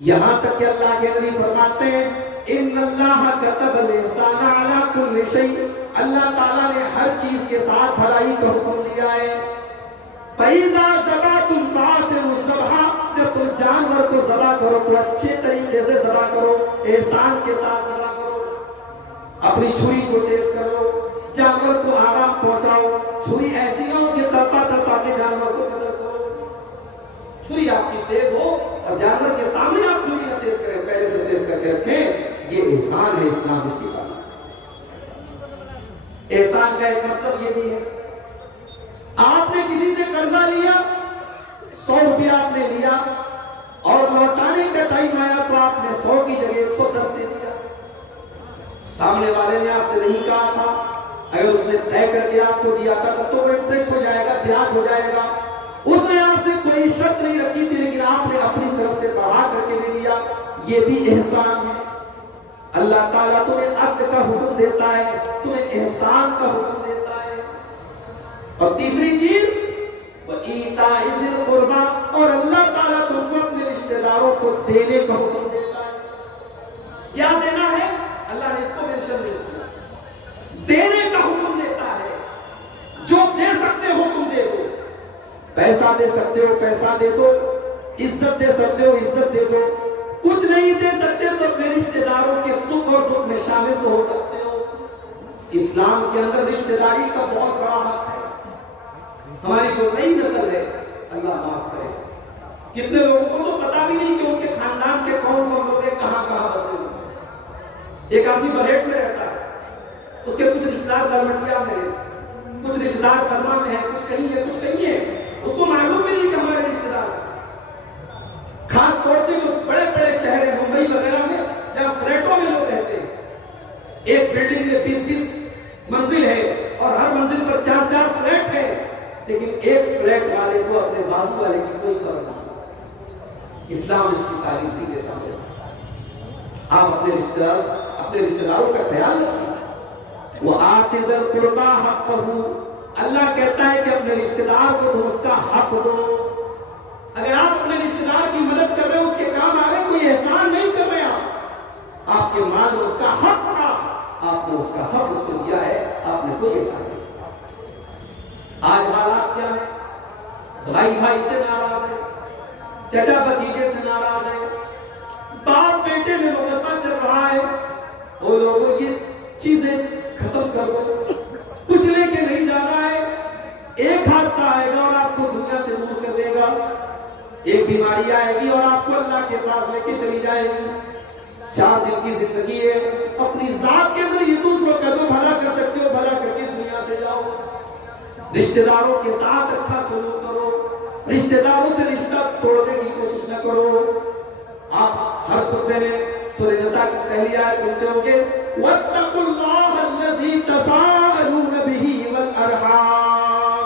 یہاں تک کہ اللہ کے نبی فرماتے ہیں ان اللہ کتب الاحسان علی کل شیء، اللہ تعالیٰ نے ہر چیز کے ساتھ بھلائی کا حکم دیا ہے۔ فَإِذَا ذَبَحْتُمْ فَأَحْسِنُوا الذَّبْحَ، جب تم جانور کو ذبح کرو تو اچھے طریقے سے ذبح کرو، احسان کے ساتھ ذبح کرو، اپنی چھری کو تیز کرو، جانور کو آرام پہنچاؤ، چھری ایسی نہ ہو کہ تڑپا تڑپا کے جانور کو قتل کرو، چھری آپ کی تیز ہو اور جانور کے سامنے آپ چھری نہ تیز کریں، پہلے سے تیز کر کے رکھیں، یہ احسان ہے، اسلام اس کی بات۔ احسان کا ایک مطلب یہ بھی ہے، آپ نے کسی سے قرضہ لیا، 100 روپیہ آپ نے لیا اور لوٹانے کا ٹائم آیا تو آپ نے 100 کی جگہ 110 دے دیا، سامنے والے نے آپ سے نہیں کہا تھا، اگر اس نے طے کر کے آپ کو دیا تھا تو وہ انٹرسٹ ہو جائے گا، بیاج ہو جائے گا، اس نے آپ سے کوئی شرط نہیں رکھی تھی لیکن آپ نے اپنی طرف سے بڑھا کر کے دے دیا، یہ بھی احسان ہے۔ اللہ تعالیٰ تمہیں عدل کا حکم دیتا ہے، تمہیں احسان کا حکم دیتا ہے۔ اور تیسری چیز وَإِيتَاءِ ذِي الْقُرْبَى، اور اللہ تعالیٰ تم کو اپنے رشتہ داروں کو دینے کا حکم دیتا ہے۔ کیا دینا ہے؟ اللہ نے اس کو منشن دے دیا، دینے کا حکم دیتا ہے، جو دے سکتے ہو تم دے دو، پیسہ دے سکتے ہو پیسہ دے دو، عزت دے سکتے ہو عزت دے دو، کچھ نہیں دے سکتے تو اپنے رشتہ داروں کے سکھ اور دکھ میں شامل تو ہو سکتے ہو۔ اسلام کے اندر رشتہ داری کا بہت بڑا حق ہے۔ ہماری جو نئی نسل ہے اللہ معاف کرے، کتنے لوگوں کو تو پتا بھی نہیں کہ ان کے خاندان کے کون کون لوگ ہیں، کہاں کہاں بسے ہوئے ہیں۔ ایک آدمی بریٹ میں رہتا ہے، اس کے کچھ رشتہ دار دلمٹیا میں ہیں، کچھ رشتہ دار کرما میں ہیں، کچھ کہیں ہے کچھ کہیں ہے، اس کو معلوم بھی نہیں کہ ہمارے رشتہ دار ہیں۔ خاص طور سے جو بڑے بڑے شہر ہیں ممبئی وغیرہ میں جہاں فلیٹوں میں لوگ رہتے ہیں، ایک بلڈنگ میں 20-20 منزل ہے اور ہر منزل پر 4-4 فلیٹ ہیں، لیکن ایک فلیٹ والے کو اپنے بازو والے کی کوئی خبر نہیں۔ اسلام اس کی تعلیم نہیں دیتا ہے۔ آپ اپنے رشتہ داروں کا خیال رکھیے۔ وَآتِ ذِي الْقُرْبَى حَقَّهُ، اللہ کہتا ہے کہ اپنے رشتہ دار کو تم اس کا حق دو۔ اگر آپ اپنے رشتہ دار کی مدد کر رہے ہو، اس کے کام آ رہے ہیں، کوئی احسان نہیں کر رہے آپ کے مال میں اس کا حق تھا، آپ نے اس کا حق اس کو دیا ہے، آپ نے کوئی احسان نہیں۔ آج حالات کیا ہے؟ بھائی بھائی سے ناراض ہے، چچا بھتیجے سے ناراض ہے، باپ بیٹے میں مقدمہ چل رہا ہے، وہ لوگوں یہ چیزیں ختم کر دو، کچھ لے کے نہیں جانا ہے، ایک حادثہ آئے گا اور آپ کو دنیا سے دور کر دے گا، ایک بیماری آئے گی اور آپ کو اللہ کے پاس لے کے چلی جائے گی۔ 4 دن کی زندگی ہے، اپنی ذات کے ذریعے دوسروں کا جو بھلا کر سکتے ہو بھلا کر کے دنیا سے جاؤ۔ رشتہ داروں کے ساتھ اچھا سلوک کرو، رشتہ داروں سے رشتہ توڑنے کی کوشش نہ کرو۔ آپ ہر خطبے میں سورہ نساء کی پہلی آیت سنتے ہوں گے، وَاتَّقُوا اللَّهَ الَّذِي تَسَاءَلُونَ بِهِ وَالْأَرْحَامَ،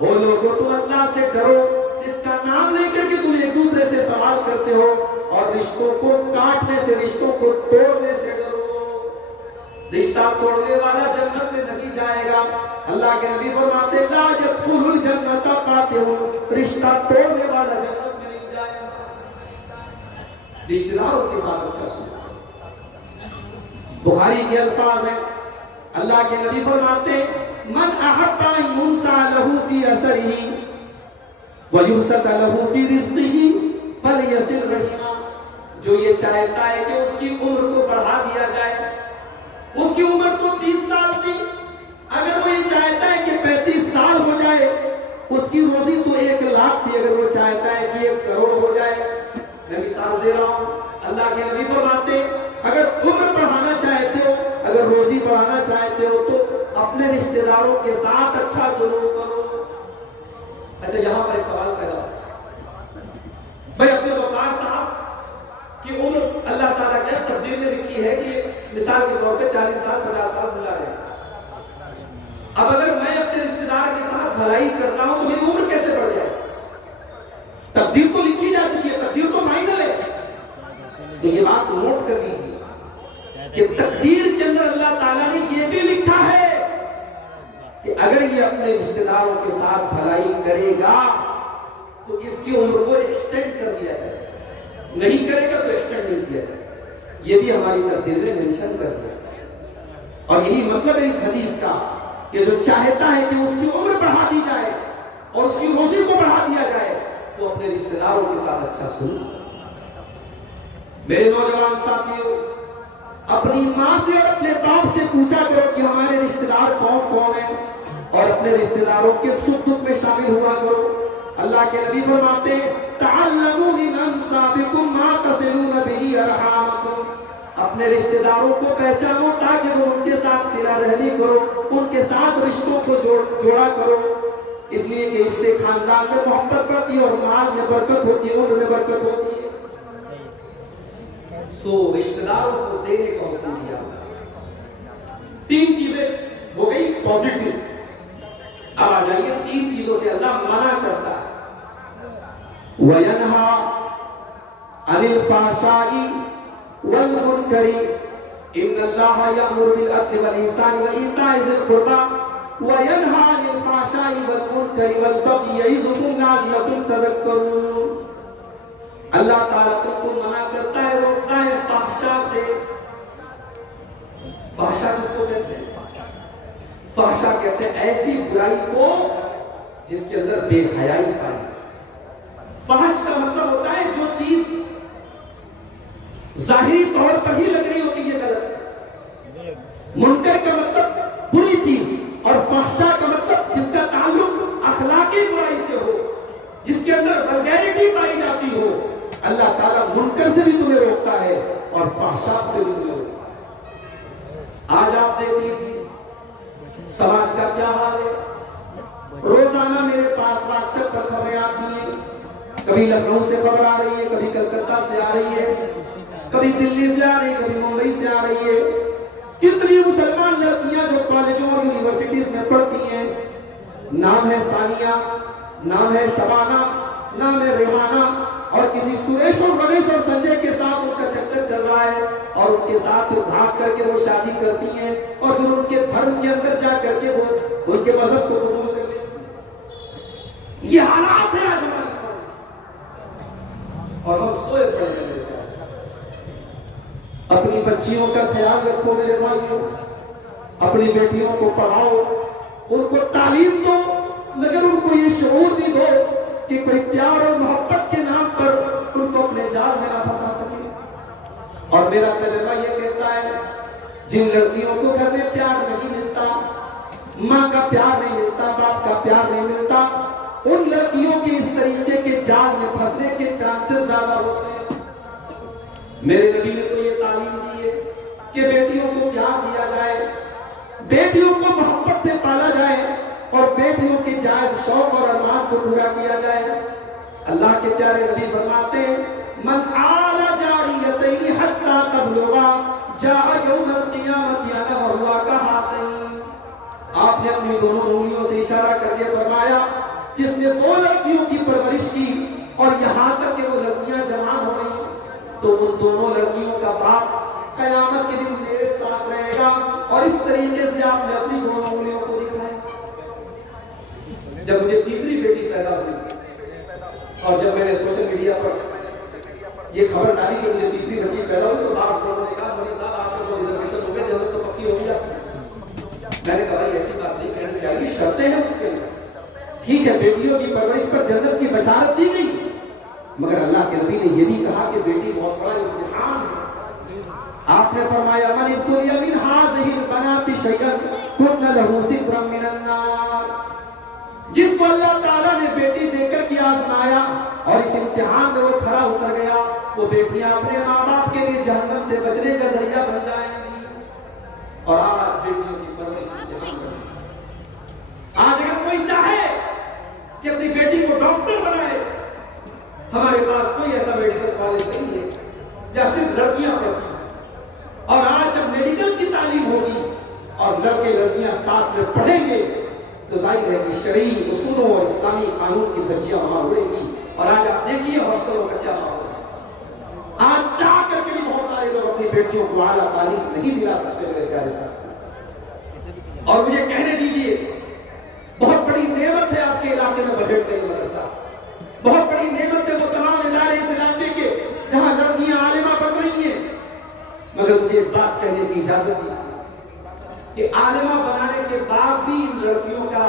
وہ لوگوں تم اللہ سے ڈرو جس کا نام لے کر کے تم ایک دوسرے سے سوال کرتے ہو، اور رشتوں کو کاٹنے سے رشتوں کو توڑنے سے ڈرو۔ رشتہ توڑنے والا جنت میں نہیں جائے گا۔ اللہ کے نبی فرماتے لا يدخل الجنت قاطع، رشتہ توڑنے والا جنت میں نہیں جائے گا۔ رشتہ داروں کے ساتھ اچھا سلوک۔ بخاری کے الفاظ ہیں، اللہ کے نبی فرماتے من احب ان ينسى له في اثره ويبسط له في رزقه فليصل رحمه، جو یہ چاہتا ہے کہ اس کی عمر کو بڑھا دیا جائے، اس کی عمر تو 30 سال تھی، اگر وہ یہ چاہتا ہے کہ 35 سال ہو جائے، اس کی روزی تو 1 لاکھ تھی، اگر وہ چاہتا ہے کہ 1 کروڑ ہو جائے، میں مثال دے رہا ہوں۔ اللہ کے نبی فرماتے اگر عمر بڑھانا چاہتے ہو، اگر روزی بڑھانا چاہتے ہو تو اپنے رشتہ داروں کے ساتھ اچھا سلوک کرو۔ اچھا یہاں پر ایک سوال پیدا ہوتا ہے، بھائی عبدالغفار صاحب کی عمر اللہ تعالیٰ نے تقدیر میں لکھی ہے کہ مثال کے طور پہ 40 سال 50 سال گزار رہے ہیں، اب اگر میں اپنے رشتہ دار کے ساتھ بھلائی کرتا ہوں تو میری عمر کیسے بڑھ جائے؟ تقدیر تو لکھی جا چکی ہے، تقدیر تو فائنل ہے۔ تو یہ بات نوٹ کر لیجیے کہ تقدیر کے اندر اللہ تعالیٰ نے یہ بھی لکھا ہے کہ اگر یہ اپنے رشتہ داروں کے ساتھ بھلائی کرے گا تو اس کی عمر کو ایکسٹینڈ کر دیا جائے۔ نہیں کرے گا تو ایکسٹینڈ نہیں کیا جائے. یہ بھی ہماری ترتیب میں مینشن کر دیا. اور یہی مطلب ہے اس حدیث کا کہ جو چاہتا ہے کہ اس کی عمر بڑھا دی جائے اور اس کی روزی کو بڑھا دیا جائے وہ اپنے رشتہ داروں کے ساتھ اچھا سلوک. میرے نوجوان ساتھیوں، اپنی ماں سے اور اپنے باپ سے پوچھا کرو کہ ہمارے رشتہ دار کون کون ہیں اور اپنے رشتہ داروں کے سکھ دکھ میں شامل ہوا کرو. اللہ کے نبی فرماتے ہیں تعلموا من انسابکم ما تصلون به ارحامکم. اپنے رشتہ داروں کو پہچانو تاکہ تم ان کے ساتھ صلہ رحمی کرو، ان کے ساتھ رشتوں کو جوڑا کرو. اس لیے کہ اس سے خاندان میں محبت بڑھتی ہے اور مال میں برکت ہوتی ہے، عمر میں برکت ہوتی ہے. تو رشتہ داروں کو دینے کا حکم دیا. 3 چیزیں ہو گئی پازیٹیو. اب آ جائیے 3 چیزوں سے اللہ منع کرتا ہے. وَيَنْهَا عَنِ الْفَحْشَاءِ وَالْمُنكَرِ إِنَّ اللَّهَ يَأْمُرُ بِالْعَدْلِ وَالْإِحْسَانِ وَإِيتَاءِ ذِي الْقُرْبَى وَيَنْهَا عَنِ الْفَحْشَاءِ وَالْمُنكَرِ وَالْبَغْيِ يَعِظُكُمْ لَعَلَّكُمْ تَذَكَّرُونَ. اللہ تعالیٰ تم کو منع کرتا ہے، روکتا ہے فحشا سے. فحشا کس کو کہتے ہیں؟ فحشا کہتے ہیں ایسی برائی کو جس کے اندر بے حیائی پائی جائے. فحش کا مطلب ہوتا ہے جو چیز ظاہری طور پر ہی لگ رہی ہوتی ہے غلط ہے. منکر کا مطلب بری چیز اور فحشا کا مطلب جس کا تعلق اخلاقی برائی سے ہو، جس کے اندر ولگیرٹی پائی جاتی ہو. اللہ تعالیٰ منکر سے بھی تمہیں روکتا ہے اور فحشا سے بھی تمہیں روکتا ہے. آج آپ دیکھ لیجیے سماج کا کیا حال ہے. روزانہ میرے پاس واٹس ایپ پر خبریں آتی ہیں. کبھی لکھنؤ سے خبر آ رہی ہے، کبھی کلکتہ سے آ رہی ہے، کبھی دلی سے آ رہی ہے، کبھی ممبئی سے آ رہی ہے. کتنی مسلمان لڑکیاں جو کالجوں اور یونیورسٹیز میں پڑھتی ہیں، نام ہے ثانیہ، نام ہے شبانہ، نام ہے ریحانہ، اور کسی سریش اور رمیش اور سنجے کے ساتھ ان کا چکر چل رہا ہے اور ان کے ساتھ بھاگ کر کے وہ شادی کرتی ہیں اور پھر ان کے دھرم کے اندر جا کر کے وہ ان کے مذہب کو قبول کر لیتے ہیں. یہ حالات ہے آج ہمارے اور ہم سوئے پڑے ہیں. میرے پاس اپنی بچیوں کا خیال رکھو میرے بھائیوں. اپنی بیٹیوں کو پڑھاؤ، ان کو تعلیم دو، مگر ان کو یہ شعور بھی دو کہ کوئی پیار اور محبت کے نام پر ان کو اپنے جال میں نہ پھنسا سکے. اور میرا تجربہ یہ کہتا ہے جن لڑکیوں کو گھر میں پیار نہیں ملتا، ماں کا پیار نہیں ملتا، باپ کا پیار نہیں ملتا، ان لڑکیوں کے اس طریقے کے جال میں پھنسنے کے چانسز زیادہ ہوتے ہیں. میرے نبی نے تو یہ تعلیم دی ہے کہ بیٹیوں کو پیار دیا جائے، بیٹیوں کو محبت سے پالا جائے اور بیٹیوں کے جائز شوق اور ارمان کو پورا کیا جائے. اللہ کے پیارے نبی فرماتے ہیں من آل جاریتین حتی تبلغا جاء یوم القیامت ینظرها کہاتین. آپ نے اپنی دونوں انگلیوں سے اشارہ کر کے فرمایا جس نے 2 لڑکیوں کی پرورش کی اور یہاں تک کہ وہ لڑکیاں جوان ہو گئیں تو ان دونوں لڑکیوں کا باپ قیامت کے دن میرے ساتھ رہے گا. اور اس طریقے سے آپ نے اپنی دونوں انگلیوں کو دکھایا. جب مجھے تیسری بیٹی پیدا ہوئی اور جب میں نے سوشل میڈیا پر یہ خبر ڈالی کہ مجھے تیسری بچی پیدا ہوئی تو بعض لوگوں نے کہا مولوی صاحب آپ کو ریزرویشن ہو گیا، جنت تو پکی ہو گیا. میں نے کہا بھائی ایسی بات نہیں کہنی چاہیے، شرطیں ہیں اس کے لیے. ٹھیک ہے بیٹیوں کی پرورش پر جنت کی بشارت دی گئی، مگر اللہ کے نبی نے یہ بھی کہا کہ بیٹی بہت بڑا امتحان ہے. آپ نے فرمایا من ابتلی من هذه البنات شيئا كن له سترا من النار. جس کو اللہ تعالیٰ نے بیٹی دے کر کے آزمایا اور اس امتحان میں وہ کھرا اتر گیا، وہ بیٹیاں اپنے ماں باپ کے لیے جہنم سے بچنے کا ذریعہ بن جائیں گی. اور آج بیٹیوں کی پرورش امتحان بن گئی. آج اگر کوئی چاہے کہ اپنی بیٹی کو ڈاکٹر بنائے، ہمارے پاس کوئی ایسا میڈیکل کالج نہیں ہے جہاں صرف لڑکیاں پڑھتی ہیں. اور آج جب میڈیکل کی تعلیم ہوگی اور لڑکے لڑکیاں ساتھ میں پڑھیں گے تو ظاہر ہے کہ شرعی اصولوں اور اسلامی قانون کی درجیاں وہاں اڑے گی. اور آج آپ دیکھیے ہاسٹلوں کا کیا ماحول ہے. آج چاہ کر کے بھی بہت سارے لوگ اپنی بیٹیوں کو اعلیٰ تعلیم نہیں دلا سکتے میرے پیارے ساتھ. اور مجھے کہنے دیجیے بہت بڑی نعمت ہے آپ کے علاقے میں بجٹ کا یہ مدرسہ، بہت بڑی نعمت ہے وہ تمام ادارے اس علاقے کے جہاں مگر مجھے ایک بات کہنے کی اجازت دیجیے کہ عالمہ بنانے کے بعد بھی ان لڑکیوں کا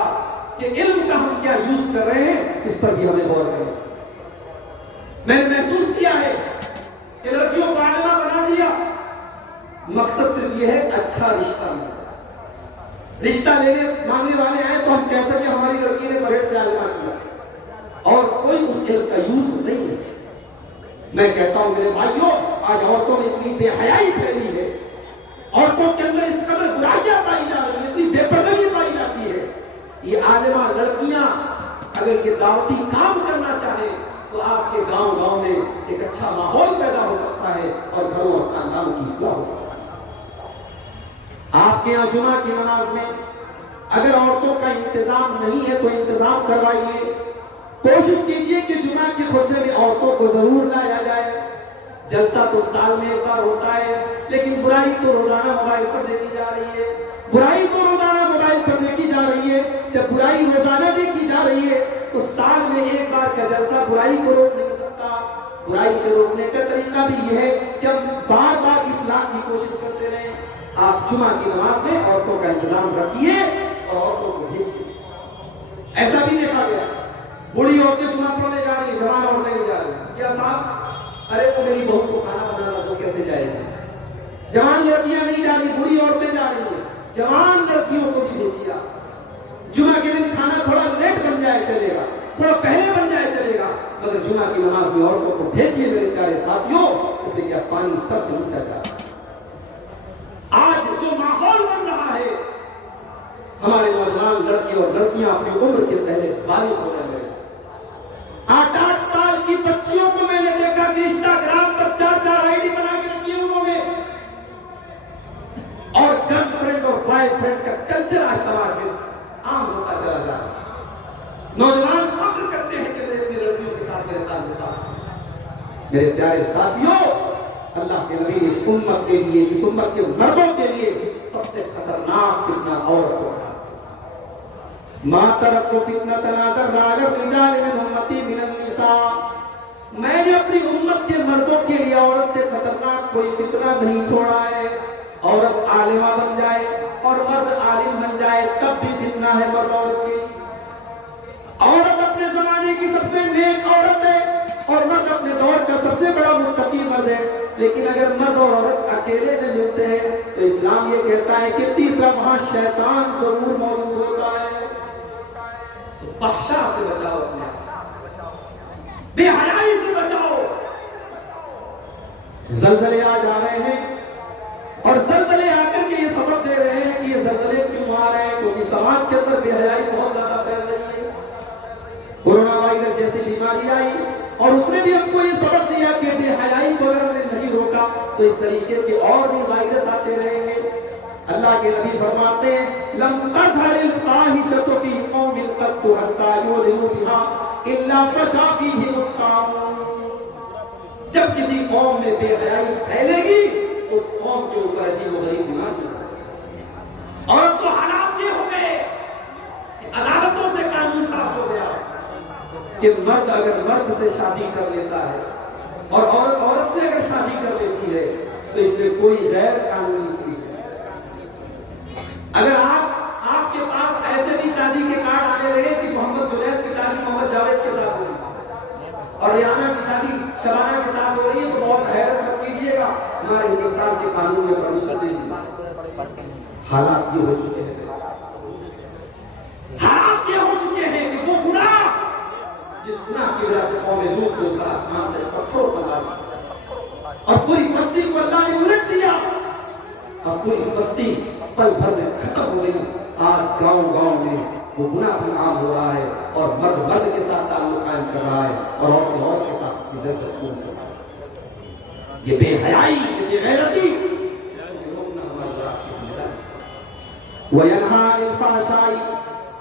کہ علم کا ہم کیا یوز کر رہے ہیں اس پر بھی ہمیں غور کریں. میں نے محسوس کیا ہے کہ لڑکیوں کو عالمہ بنا دیا، مقصد صرف یہ ہے اچھا رشتہ ملے. رشتہ لینے مانگنے والے آئے تو ہم کہہ سکیں ہماری لڑکی نے پریڈ سے عالمہ کیا، اور کوئی اس علم کا یوز نہیں ہے. میں کہتا ہوں میرے بھائیوں، آج عورتوں میں اتنی بے حیائی پھیلی ہے، عورتوں کے اندر اس قدر برائیاں پائی جا رہی ہیں، اتنی بے پردگی پائی جاتی ہے. یہ عالمہ لڑکیاں اگر یہ دعوتی کام کرنا چاہیں تو آپ کے گاؤں گاؤں میں ایک اچھا ماحول پیدا ہو سکتا ہے اور گھروں اور خاندانوں کی اصلاح ہو سکتا ہے. آپ کے یہاں جمعہ کی نماز میں اگر عورتوں کا انتظام نہیں ہے تو انتظام کروائیے. کوشش کیجئے کہ جمعہ کے خطبے میں عورتوں کو ضرور لایا جائے. جلسہ تو سال میں ایک بار ہوتا ہے، لیکن برائی تو روزانہ موبائل پر دیکھی جا رہی ہے. برائی تو روزانہ موبائل پر دیکھی جا رہی ہے. جب برائی روزانہ دیکھی جا رہی ہے تو سال میں ایک بار کا جلسہ برائی کو روک نہیں سکتا. برائی سے روکنے کا طریقہ بھی یہ ہے کہ ہم بار بار اصلاح کی کوشش کرتے رہیں. آپ جمعہ کی نماز میں عورتوں کا انتظام رکھیے اور عورتوں کو بھیجیے. ایسا بھی دیکھا گیا بڑی عورتیں جمعہ پڑھنے جا رہی ہیں، جوان عورتیں نہیں جا رہی. کیا صاحب؟ ارے وہ میری بہو کو کھانا بنانا تو کیسے جائے گی؟ جوان لڑکیاں نہیں جا رہی، بڑی عورتیں جا رہی ہیں. جوان لڑکیوں کو بھی بھیجیے. جمعہ کے دن کھانا تھوڑا لیٹ بن جائے چلے گا، تھوڑا پہلے بن جائے چلے گا، مگر جمعہ کی نماز میں عورتوں کو بھیجیے میرے پیارے ساتھیوں، اس لیے کہ پانی سر سے نیچا جا رہا ہے. آج جو ماحول بن رہا ہے، ہمارے نوجوان لڑکے اور لڑکیاں اپنی عمر کے پہلے بالغ ہو رہے ہیں. 8-8 سال کی بچیوں کو میں نے دیکھا کہ انسٹاگرام پر 4 آئی ڈی بنا کے رکھی ہے انہوں نے، اور گرل فرینڈ اور بوائے فرینڈ کا کلچر آج سماج میں عام ہوتا چلا جا رہا ہے. نوجوان فخر کرتے ہیں کہ میرے اپنی لڑکیوں کے ساتھ میرے تعلقات. میرے پیارے ساتھیوں، اللہ کے نبی نے اس امت کے لیے، اس امت کے مردوں کے لیے سب سے خطرناک فتنہ عورت کو کہا. ما ترکت فتنۃ اضر علی الرجال من امتی من النساء. میں نے اپنی امت کے مردوں کے لیے عورت سے خطرناک کوئی فتنہ نہیں چھوڑا ہے. عورت عالمہ بن جائے اور مرد عالم بن جائے تب بھی فتنہ ہے مرد عورت کے لیے. عورت اپنے زمانے کی سب سے نیک عورت ہے اور مرد اپنے دور کا سب سے بڑا متقی مرد ہے. لیکن اگر مرد اور عورت اکیلے میں ملتے ہیں تو اسلام یہ کہتا ہے کہ تیسرا وہاں شیطان ضرور موجود ہوتا ہے. تو فحشا سے بچاؤ، اپنے بے حیائی سے بچاؤ. زلزلے آ جا رہے ہیں اور زلزلے آ کر کے یہ سبب دے رہے ہیں کہ یہ زلزلے کیوں آ رہے ہیں، کیونکہ سماج کے اندر بے حیائی بہت زیادہ پھیل رہی ہے. کورونا وائرس جیسی بیماری آئی اور اس نے بھی ہم کو یہ سبق دیا کہ بے حیائی کو اگر ہم نے نہیں روکا تو اس طریقے کے اور بھی وائرس آتے رہیں گے. اللہ کے نبی فرماتے ہیں لم تظہر الفاحشۃ فی قوم قط حتى یعلنوا بها الا فشا فیہم الطاعون. جب کسی قوم میں بے حیائی پھیلے گی اس قوم کے اوپر عجیب و غریب بیماری آئے گی. اور تو حالات یہ ہو گئے کہ عدالتوں سے قانون پاس ہو گیا کہ مرد اگر مرد سے شادی کر لیتا ہے اور عورت عورت سے اگر شادی کر لیتی ہے تو اس میں کوئی غیر قانونی چیز ہے. اگر آپ کے پاس ایسے بھی شادی کے کارڈ آنے لگے کہ محمد جنید کی شادی محمد جاوید کے ساتھ ہو رہی ہے اور ریحانہ کی شادی شبانہ کے ساتھ ہو رہی ہے تو بہت حیرت مت کیجیے گا، ہمارے ہندوستان کے قانون میں پرمیشن دے دی. حالات یہ ہو چکے ہیں، حالات یہ ہو چکے ہیں کہ وہ گناہ جس گناہ کی وجہ سے قوم لوط کو آسمان سے پتھروں پر ڈالا اور پوری بستی کو اللہ نے الٹ دیا اور پوری بستی پل بھر میں ختم ہو گئی. آج گاؤں گاؤں میں وہ گناہ بھی عام ہو رہا ہے اور مرد مرد کے ساتھ تعلق قائم کر رہا ہے اور عورت عورت کے ساتھ دہشت خون کر رہا ہے. یہ بے حیائی، یہ بے غیرتی، اس کو روکنا ہماری ذات کی ذمہ داری ہے. وَيَنْهَا عَنِ الْفَحْشَاءِ،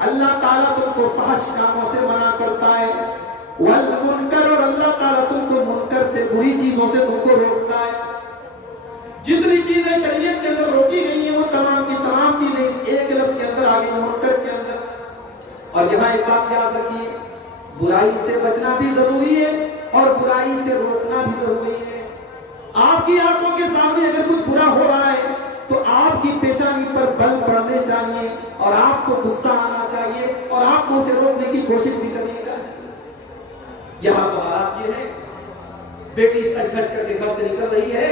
اللہ تعالیٰ تم کو فحش کاموں سے منع کرتا ہے. وَالْمُنْكَرُ، اور اللہ تعالیٰ تم کو منکر سے، بری چیزوں سے تم کو روکتا ہے. جتنی چیزیں شریعت کے اندر روکی گئی ہیں وہ تمام کی تمام چیزیں اس ایک لفظ کے اندر آ گئی، منکر کے اندر. اور یہاں ایک بات یاد رکھیے، برائی سے بچنا بھی ضروری ہے اور برائی سے روکنا بھی ضروری ہے. آپ کی آنکھوں کے سامنے اگر کچھ برا ہو رہا ہے تو آپ کی پیشانی پر بل پڑنے چاہیے اور آپ کو غصہ آنا چاہیے اور آپ کو اسے روکنے کی کوشش بھی کرنی چاہیے. یہاں تو حالات یہ ہے، بیٹی سج دھج کر کے گھر سے نکل رہی ہے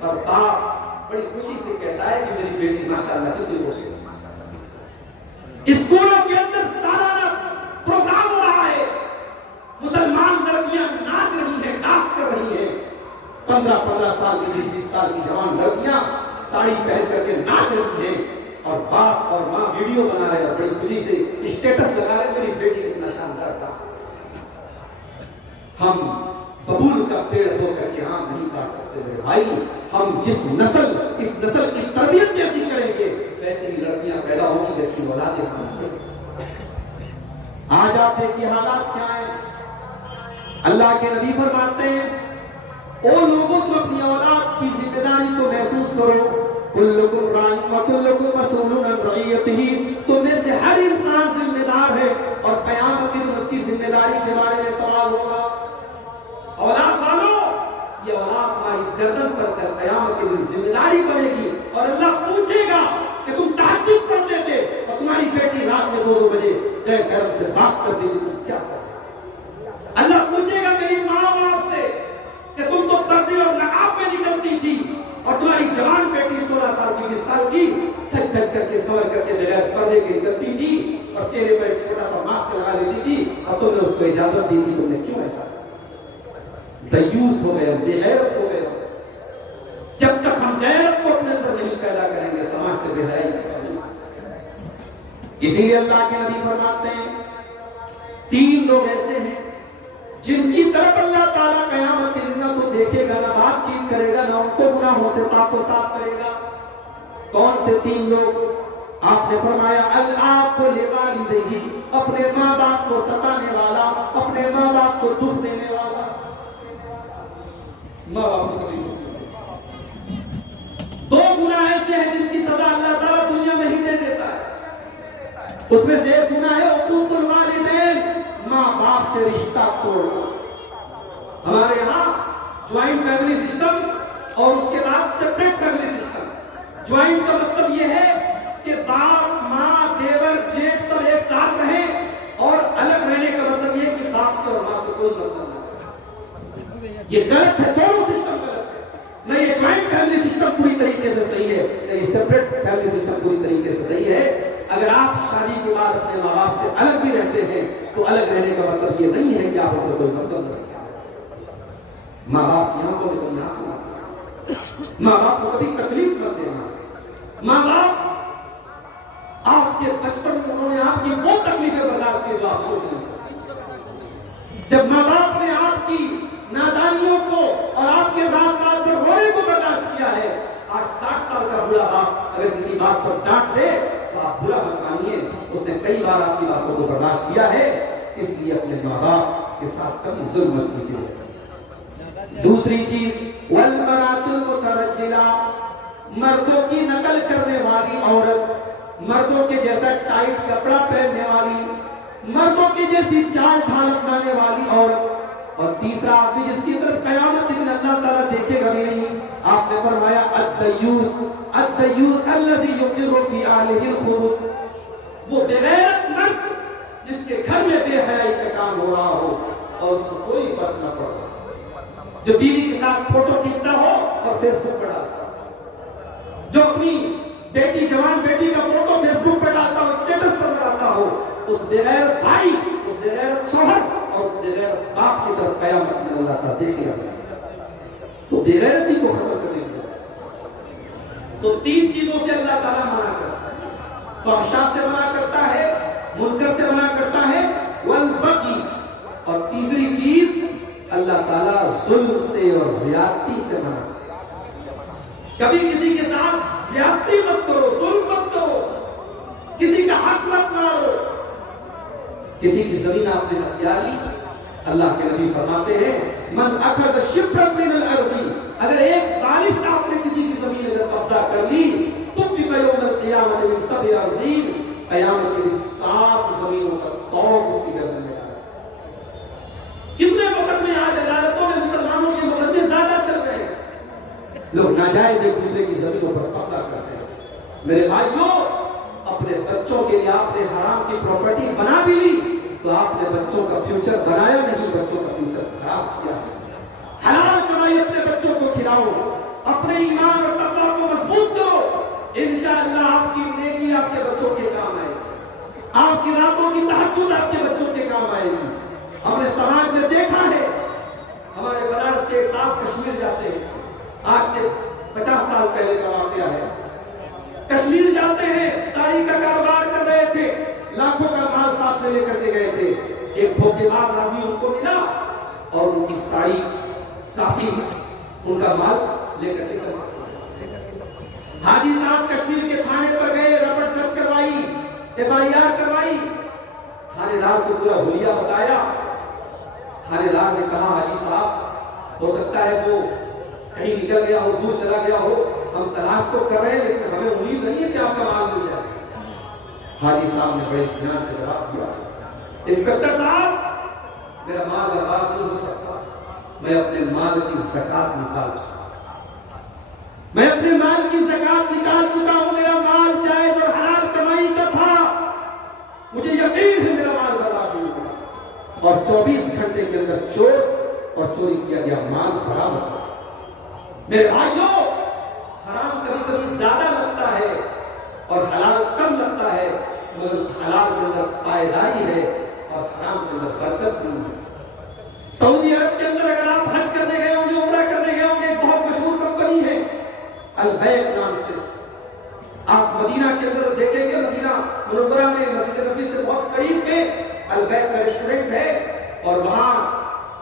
اور باپ بڑی خوشی سے کہتا ہے کہ میری بیٹی ماشاءاللہ کتنی خوشی ہے. اسکولوں کے اندر سالانہ پروگرام ہو رہا ہے، مسلمان لڑکیاں ناچ رہی ہیں، ڈانس کر رہی ہیں. 15 سال کی 20 سال کی جوان لڑکیاں ساڑی پہن کر کے ناچ رہی ہیں اور باپ اور ماں ویڈیو بنا رہے ہیں، بڑی خوشی سے اسٹیٹس لگا رہے ہیں میری بیٹی کتنا شاندار ڈانس. ہم ببول کا پیڑ بو کر کے آم نہیں کاٹ سکتے میرے بھائی. ہم جس نسل اس نسل کی تربیت جیسی کریں گے ویسے ہی لڑکیاں پیدا ہوں گی، ویسی اولادیں ہوں گی. آج آپ دیکھیے حالات کیا ہیں. اللہ کے نبی فرماتے ہیں او لوگوں تم اپنی اولاد کی ذمہ داری کو محسوس کرو. کلکم راعٍ وکلکم مسئول عن رعیتہ. تم میں سے ہر انسان ذمہ دار ہے اور قیامت کے دن اس کی ذمہ داری کے بارے میں سوال ہوگا. اولاد والو، یہ اولاد تمہاری گردن پر کل قیامت کے دن ذمہ داری بنے گی اور اللہ پوچھے گا کہ تم تہجد پڑھتے تھے اور تمہاری بیٹی رات میں 2 بجے گھر سے بات کرتی تھی، تم کیا کرتے؟ اللہ پوچھے گا میری ماں باپ سے کہ تم تو پردے اور نقاب میں نکلتی تھی اور تمہاری جوان بیٹی 16 سال کی 20 سال کی سج دھج کر کے سنور کر کے بغیر پردے کے نکلتی تھی اور چہرے پر ایک چھوٹا سا ماسک لگا لیتی تھی اور تم نے اس کو اجازت دی تھی. تم نے کیوں ایسا؟ دیوس ہو گئے، بے غیرت ہو گئے. جب تک ہم غیرت کو اپنے اندر نہیں پیدا کریں گے سماج سے بے حیائی نہیں آ سکے. اسی لیے اللہ کے نبی فرماتے ہیں 3 لوگ ایسے ہیں جن کی طرف اللہ تعالیٰ قیامت کے دن نہ تو دیکھے گا، نہ بات چیت کرے گا، نہ ان کو گناہوں سے پاک و صاف کرے گا. کون سے 3 لوگ؟ آپ نے فرمایا العاق لوالدیہ، اپنے ماں باپ کو ستانے والا، اپنے ماں باپ کو دکھ دینے والا. ماں باپ کو کبھی دکھ نہیں دیتا. 2 گناہ ایسے ہیں جن کی سزا اللہ تعالیٰ دنیا میں ہی دے دیتا ہے. اس میں سے ایک گناہ ہے عقوق الوالدین، ماں باپ سے رشتہ توڑنا. ہمارے یہاں جوائنٹ فیملی سسٹم اور اس کے بعد سیپریٹ فیملی سسٹم. جوائنٹ کا مطلب یہ ہے کہ باپ ماں دیور جیٹھ سب ایک ساتھ رہیں، اور الگ رہنے کا مطلب یہ کہ باپ سے اور ماں سے کوئی مطلب نہ کرے. یہ غلط ہے، دونوں سسٹم غلط ہے. نہ یہ جوائنٹ فیملی سسٹم پوری طریقے سے صحیح ہے، نہ یہ سیپریٹ فیملی سسٹم پوری طریقے سے صحیح ہے. اگر آپ شادی کے بعد اپنے ماں باپ سے الگ بھی رہتے ہیں تو الگ رہنے کا مطلب یہ نہیں ہے کہ آپ ان سے کوئی مطلب نہیں رکھیں. ماں باپ کی آنکھوں میں کبھی آنسو مت دینا، ماں باپ کو کبھی تکلیف مت دینا. ماں باپ آپ کے بچپن میں انہوں نے آپ کی وہ تکلیفیں برداشت کی جو آپ سوچ نہیں سکتے. جب ماں باپ نے آپ کی نادانیوں کو اور آپ کے رات رات پر رونے کو برداشت کیا ہے، آج 60 سال کا بوڑھا باپ اگر کسی بات پر ڈانٹ دے تو آپ برا مت مانیے، اس نے کئی بار آپ کی باتوں کو برداشت کیا ہے. اس لیے اپنے ماں باپ کے ساتھ کبھی ظلم مت کیجیے. دوسری چیز والمرأة المترجلہ، مردوں کی نقل کرنے والی عورت، مردوں کے جیسا ٹائٹ کپڑا پہننے والی، مردوں کی جیسی چال ڈھال اپنانے والی عورت. اور تیسرا آدمی جس کی طرف قیامت دن اللہ تعالیٰ دیکھے گا بھی نہیں. آپ نے فرمایا الدیوس، الدیوس الذی یقر فی اہلہ الخبث، وہ بغیرت مرد جس کے گھر میں بے حیائی کا کام ہو رہا ہو اور اس کو کوئی فرق نہ پڑتا، جو بیوی کے ساتھ فوٹو کھینچتا ہو اور فیس بک پر ڈالتا ہو، جو اپنی بیٹی جوان بیٹی کا فوٹو فیس بک پر ڈالتا ہو، اسٹیٹس پر ڈالتا ہو، اس بغیر بھائی، اس بغیر شوہر اور اس بغیر باپ کی طرف قیامت میں اللہ تعالیٰ دیکھے گا. تو بغیرتی کو ختم کرنے کی ضرورت. تو 3 چیزوں سے اللہ تعالیٰ منع کرتا ہے، فحشاء سے منع کرتا ہے، منکر سے منع کرتا ہے، والبغی، اور تیسری چیز اللہ تعالیٰ ظلم سے اور زیادتی سے منع کرتا ہے. کبھی کسی کے ساتھ زیادتی مت کرو، ظلم مت کرو، کسی کا حق مت مارو. کسی کی زمین آپ نے ہتھیا لی، اللہ کے نبی فرماتے ہیں من اخذ شبرا من الارض، اگر ایک بالشت آپ نے کسی کی زمین اگر قبضہ کر لی تو یوم القیامت من 7 عظیم، قیامت کے دن 7 زمینوں کا طوق اس کی گردن میں ڈالا جائے. کتنے مقدمے آج عدالتوں میں مسلمانوں کے مقدمے زیادہ چل رہے ہیں. لوگ ناجائز ایک دوسرے کی زمینوں پر قبضہ کرتے ہیں. میرے بھائیوں، اپنے بچوں کے لیے آپ نے حرام کی پراپرٹی بنا بھی لی تو آپ نے بچوں کا فیوچر بنایا نہیں، بچوں کا فیوچر خراب کیا. حلال کمائی اپنے بچوں کو کھلاؤ، اپنے ایمان اور تقویٰ کو مضبوط کرو، انشاءاللہ آپ کی نیکی آپ کے بچوں کے کام آئے گی، آپ کی راتوں کی تہجد آپ کے بچوں کے کام آئے گی. ہم نے سماج میں دیکھا ہے، ہمارے بنارس کے ایک صاحب کشمیر جاتے ہیں، آج سے 50 سال پہلے کا واقعہ ہے. کشمیر جاتے ہیں، ساڑی کا کاروبار کر رہے تھے، لاکھوں کا مال ساتھ میں لے کر کے گئے تھے. ایک دھوکے باز آدمی ان کو ملا اور ان کی ساڑی کافی ان کا مال لے کر کے چلا. حاجی صاحب کشمیر کے تھانے پر گئے، رپورٹ درج کروائی، FIR کروائی. تھانے دار کو پورا حلیہ بتایا. تھانے دار نے کہا حاجی صاحب ہو سکتا ہے وہ کہیں نکل گیا ہو، دور چلا گیا ہو، ہم تلاش تو کر رہے ہیں لیکن ہمیں امید نہیں ہے کہ آپ کا مال مل جائے. حاجی صاحب نے بڑے دھیان سے جواب دیا، انسپکٹر صاحب میرا مال برباد نہیں ہو سکتا، میں اپنے مال کی زکات نکال چکا ہوں، میں اپنے مال کی زکات نکال چکا ہوں. میرا مال جائز اور حلال کمائی کا تھا، مجھے یقین ہے میرا مال برباد نہیں ہوگا. اور 24 گھنٹے کے اندر چور اور چوری کیا گیا مال برآمد ہوا. میرے بھائیوں، حرام کبھی کبھی زیادہ لگتا ہے اور حلال کم لگتا ہے، مگر اس حلال کے اندر پائیداری ہے اور حرام کے اندر برکت نہیں ہے. سعودی عرب کے اندر اگر آپ حج کرنے گئے ہوں گے، عمرہ کرنے گئے ہوں گے، ایک بہت مشہور کمپنی ہے البیک نام سے. آپ مدینہ کے اندر دیکھیں گے، مدینہ منورہ میں مسجد نبوی سے بہت قریب میں البیک کا ریسٹورنٹ ہے اور وہاں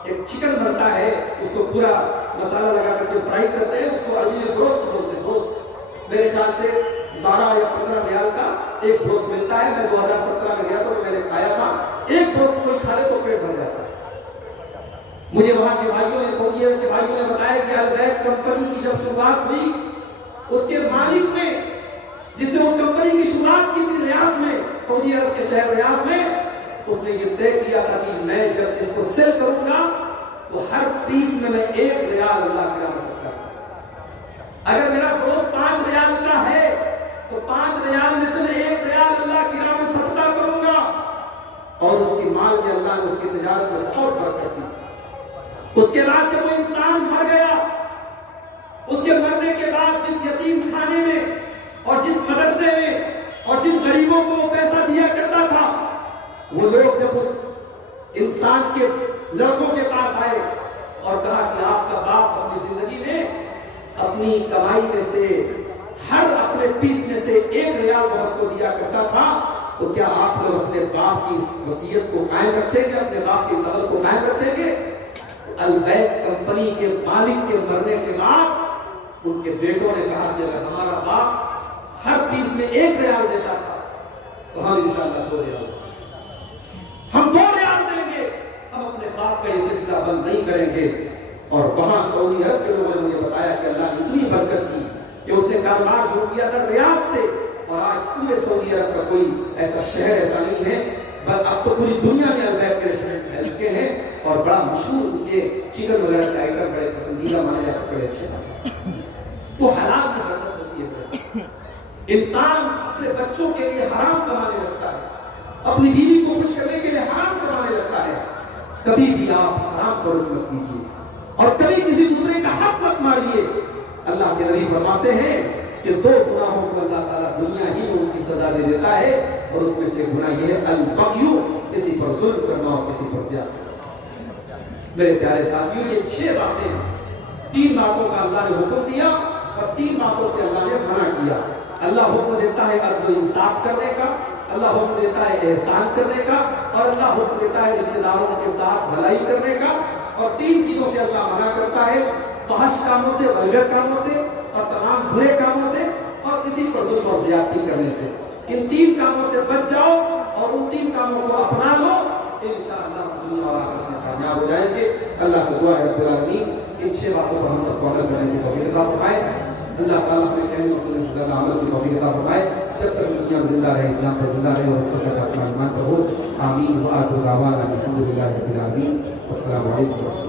ایک چکن بنتا ہے، اس کو پورا مسالہ لگا کر کے فرائی کرتے ہیں، اس کو عربی میں گوشت بولتے ہیں. گوشت میرے خیال سے 12 یا 15 ریال کا ایک گوشت ملتا ہے. میں 2017 میں گیا تو میں نے کھایا تھا. ایک گوشت کوئی کھا لے تو پیٹ بھر جاتا ہے. مجھے وہاں کے بھائیوں نے، سعودی عرب کے بھائیوں نے بتایا کہ البیک کمپنی کی جب شروعات ہوئی، اس کے مالک نے، جس نے اس کمپنی کی شروعات کی تھی ریاض میں، سعودی عرب کے شہر ریاض میں، اس نے یہ طے کیا تھا کہ میں جب اس کو سیل کروں گا تو ہر پیس میں 1 ریال اللہ کے راہ میں صدقہ کروں گا. اگر میرا گوشت 5 ریال کا ہے تو 5 ریال میں سے میں 1 ریال اللہ کی راہ میں صدقہ کروں گا. اور اس کی مال میں اللہ نے اس کی تجارت میں بہت برکت دی. اس کے بعد جب وہ انسان مر گیا، اس کے مرنے کے بعد جس یتیم خانے میں اور جس مدرسے میں اور جن غریبوں کو وہ پیسہ دیا کرتا تھا، وہ لوگ جب اس انسان کے لڑکوں کے پاس آئے اور کہا کہ آپ کا باپ اپنی زندگی میں اپنی کمائی میں سے ہر اپنے پیس میں سے 1 ریال وہ ہم کو دیا کرتا تھا، تو کیا آپ لوگ اپنے باپ کی اس وصیت کو قائم رکھیں گے، اپنے باپ کی اس عمل کو قائم رکھیں گے؟ البیک کمپنی کے مالک کے مرنے کے بعد ان کے بیٹوں نے کہا کہ اگر ہمارا باپ ہر پیس میں 1 ریال دیتا تھا تو ہم انشاءاللہ 2 ریال، ہم 2 ریال دیں گے، ہم اپنے باپ کا یہ سلسلہ بند نہیں کریں گے. اور وہاں سعودی عرب کے لوگوں نے مجھے بتایا کہ اللہ نے اتنی برکت دی کہ اس نے کاروبار شروع کیا تھا ریاض سے، اور آج پورے سعودی عرب کا کوئی ایسا شہر ایسا نہیں ہے، بل اب تو پوری دنیا میں البیک کے ریسٹورنٹ پھیل چکے ہیں اور بڑا مشہور ان کے چکن وغیرہ کے آئٹم بڑے پسندیدہ مانے جاتے ہیں، بڑے اچھے. تو حلال میں برکت ہوتی ہے. انسان اپنے بچوں کے لیے حرام کمانے لگتا ہے، اپنی بیوی کو خوش کرنے کے لیے حرام کمانے لگتا ہے. کبھی بھی آپ حرام فروخت مت کیجیے اور کبھی کسی دوسرے کا حق مت ماریے. اللہ کے نبی فرماتے ہیں کہ 2 گناہوں کو اللہ تعالیٰ دنیا ہی میں ان کی سزا دے دیتا ہے، اور اس میں سے گناہ یہ ہے البغی، کسی پر ظلم کرنا اور کسی پر زیادتی. میرے پیارے ساتھیوں، یہ 6 باتیں ہیں. 3 باتوں کا اللہ نے حکم دیا اور 3 باتوں سے اللہ نے منع کیا. اللہ حکم دیتا ہے عدل و انصاف کرنے کا، اللہ حکم دیتا ہے احسان کرنے کا، اور اللہ حکم دیتا ہے رشتہ داروں کے ساتھ بھلائی کرنے کا. اور 3 چیزوں سے اللہ منع کرتا ہے، فحش کاموں سے، ولگر کاموں سے، اور تمام برے کاموں سے، اور کسی پر ظلم اور زیادتی کرنے سے. ان 3 کاموں سے بچ جاؤ اور ان 3 کاموں کو اپنا لو، انشاءاللہ دنیا اور آخرت میں کامیاب ہو جائیں گے. اللہ سے دعا ہے رب العالمین ان 6 باتوں پر ہم سب کو عمل کرنے کی توفیق عطا فرمائے. اللہ تعالیٰ ہمیں کہنے اور سننے سے زیادہ عمل کی توفیق عطا فرمائے. جب تک دنیا میں زندہ رہے، اسلام پر زندہ رہے اور سب کا ساتھ ایمان پر ہو. آمین. وآخر دعوانا الحمدللہ رب العالمین. السلام علیکم.